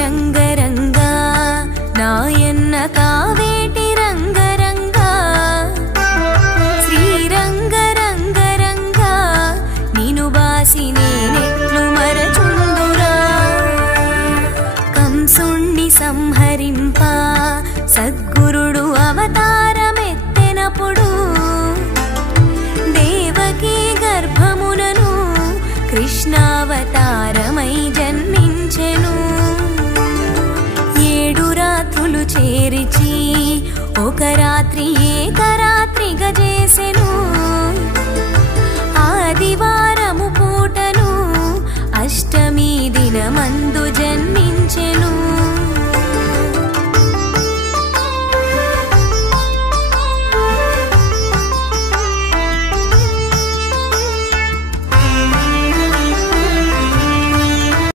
రంగరంగా నాయన్న కావేటి రంగరంగా శ్రీరంగరంగరంగా నిను బాసి నేనెట్లు మరచుందురా కంసుణ్ణి సంహరింప సద్గురుడు అవతారమెత్తెనప్పుడు దేవకీ గర్భమునను కృష్ణావతారమై జన్మించెను 7 రాత్రులు చేరిచి ఒక